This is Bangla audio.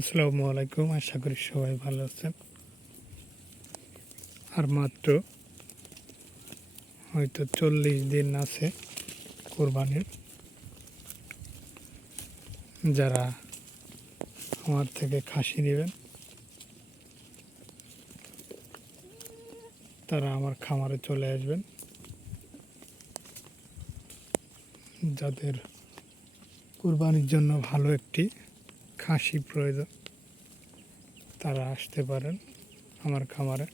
আসসালামু আলাইকুম, আশা করি সবাই ভালো আছেন। আর মাত্র হয়তো 40 দিন আছে কোরবানির। যারা আমার থেকে খাসি নেবেন তারা আমার খামারে চলে আসবেন। যাদের কোরবানির জন্য ভালো একটি খাসি প্রয়োজন তারা আসতে পারেন আমার খামারে।